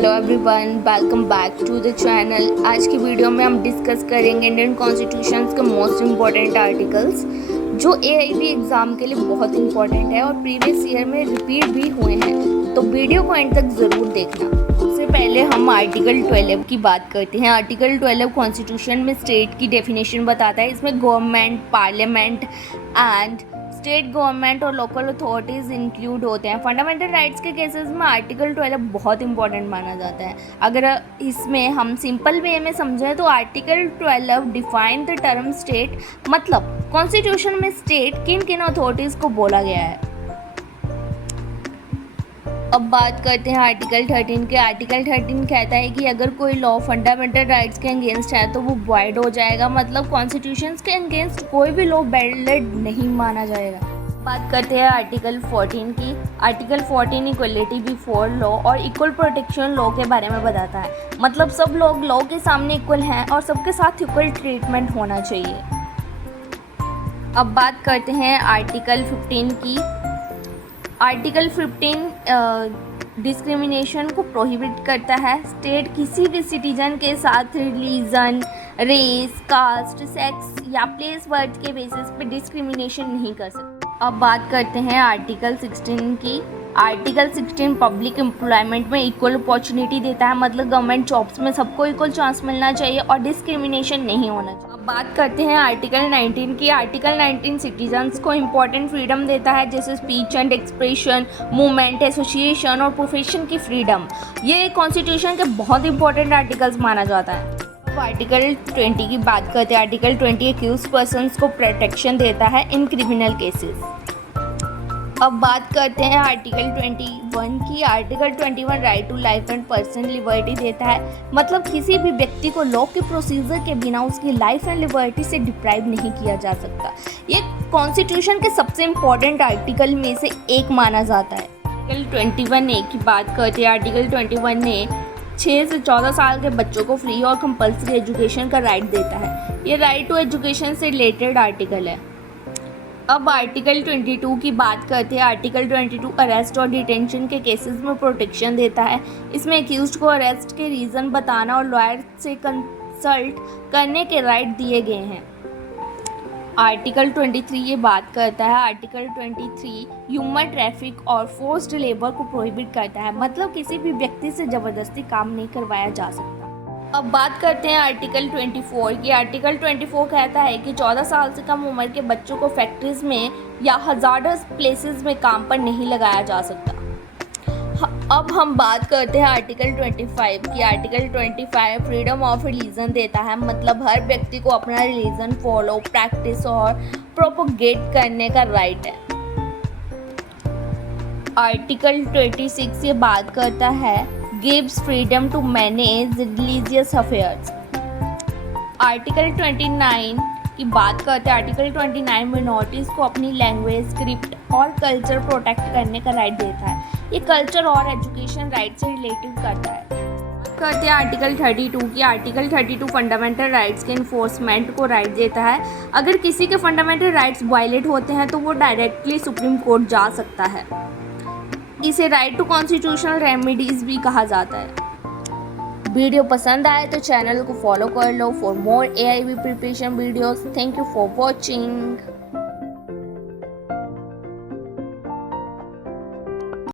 Hello everyone, welcome back to the channel. आज की video में हम डिस्कस करेंगे इंडियन कॉन्स्टिट्यूशन के मोस्ट इम्पॉर्टेंट आर्टिकल्स जो एआईबी एग्ज़ाम के लिए बहुत इंपॉर्टेंट है और प्रीवियस ईयर में रिपीट भी हुए हैं, तो वीडियो को एंड तक ज़रूर देखना। सबसे पहले हम आर्टिकल 12 की बात करते हैं। आर्टिकल 12 कॉन्स्टिट्यूशन में स्टेट की डेफिनेशन बताता है। इसमें government, parliament and state government और लोकल अथॉरिटीज़ इंक्लूड होते हैं। फंडामेंटल राइट्स के केसेस में आर्टिकल 12 बहुत इंपॉर्टेंट माना जाता है। अगर इसमें हम सिंपल वे में समझें तो article 12 define the term state, मतलब कॉन्स्टिट्यूशन में स्टेट किन किन अथॉरिटीज़ को बोला गया है। अब बात करते हैं आर्टिकल 13 के। आर्टिकल 13 कहता है कि अगर कोई लॉ फंडामेंटल राइट्स के अगेंस्ट है तो वो वॉइड हो जाएगा, मतलब कॉन्स्टिट्यूशन के अगेंस्ट कोई भी लॉ वैलिड नहीं माना जाएगा। बात करते हैं आर्टिकल 14 की। आर्टिकल 14 इक्वलिटी बिफोर लॉ और इक्वल प्रोटेक्शन लॉ के बारे में बताता है, मतलब सब लोग लॉ के सामने इक्वल हैं और सबके साथ इक्वल ट्रीटमेंट होना चाहिए। अब बात करते हैं आर्टिकल 15 की। आर्टिकल 15 डिस्क्रिमिनेशन को प्रोहिबिट करता है। स्टेट किसी भी सिटीजन के साथ रिलीजन, रेस, कास्ट, सेक्स या प्लेस बर्थ के बेसिस पे डिस्क्रिमिनेशन नहीं कर सकता। अब बात करते हैं आर्टिकल 16 की। आर्टिकल 16 पब्लिक एम्प्लॉयमेंट में इक्वल अपॉर्चुनिटी देता है, मतलब गवर्नमेंट जॉब्स में सबको इक्वल चांस मिलना चाहिए और डिस्क्रिमिनेशन नहीं होना चाहिए। अब बात करते हैं आर्टिकल 19 की। आर्टिकल 19 सिटीजन्स को इम्पॉर्टेंट फ्रीडम देता है, जैसे speech and expression, movement, association और प्रोफेशन की फ्रीडम। ये कॉन्स्टिट्यूशन के बहुत इंपॉर्टेंट आर्टिकल्स माना जाता है। अब आर्टिकल 20 की बात करते हैं। आर्टिकल 20 एक्यूज पर्सन्स को प्रोटेक्शन देता है इन क्रिमिनल केसेस। अब बात करते हैं आर्टिकल 21 की। Article 21 right to life and personal liberty देता है, मतलब किसी भी व्यक्ति को लॉ के प्रोसीजर के बिना उसकी लाइफ एंड लिबर्टी से डिप्राइव नहीं किया जा सकता। ये कॉन्स्टिट्यूशन के सबसे इम्पॉर्टेंट आर्टिकल में से एक माना जाता है। आर्टिकल 21A की बात करते हैं। आर्टिकल 21 ने 6 से 14 साल के बच्चों को फ्री और कंपल्सरी एजुकेशन का राइट देता है। ये राइट टू एजुकेशन से रिलेटेड आर्टिकल है। अब आर्टिकल 22 की बात करते हैं। आर्टिकल 22 अरेस्ट और डिटेंशन के केसेस में प्रोटेक्शन देता है। इसमें एक्यूज्ड को अरेस्ट के रीज़न बताना और लॉयर से कंसल्ट करने के राइट दिए गए हैं। आर्टिकल 23 ये बात करता है। आर्टिकल 23 ह्यूमन ट्रैफिक और फोर्स्ड लेबर को प्रोहिबिट करता है, मतलब किसी भी व्यक्ति से ज़बरदस्ती काम नहीं करवाया जा सकता। अब बात करते हैं आर्टिकल 24 की। आर्टिकल 24 कहता है कि 14 साल से कम उम्र के बच्चों को फैक्ट्रीज में या हजार्डस प्लेसेस में काम पर नहीं लगाया जा सकता। अब हम बात करते हैं आर्टिकल 25 की। आर्टिकल 25 फ्रीडम ऑफ रिलीजन देता है, मतलब हर व्यक्ति को अपना रिलीजन फॉलो, प्रैक्टिस और प्रोपोगेट करने का राइट है। आर्टिकल 26 ये बात करता है gives freedom to manage religious affairs। Article 29 की बात करते हैं। आर्टिकल 29 मिनॉरिटीज़ को अपनी लैंग्वेज, स्क्रिप्ट और कल्चर प्रोटेक्ट करने का राइट देता है। ये कल्चर और एजुकेशन राइट से रिलेटेड करता है। करते हैं आर्टिकल 32 की। आर्टिकल 32 फंडामेंटल राइट्स के इन्फोर्समेंट को राइट देता है। अगर किसी के फंडामेंटल राइट्स वायलेट होते हैं तो वो डायरेक्टली सुप्रीम कोर्ट जा सकता है। इसे राइट टू कॉन्स्टिट्यूशनल रेमेडीज भी कहा जाता है। वीडियो पसंद आए तो चैनल को फॉलो कर लो for more AIB preparation videos. Thank you for watching.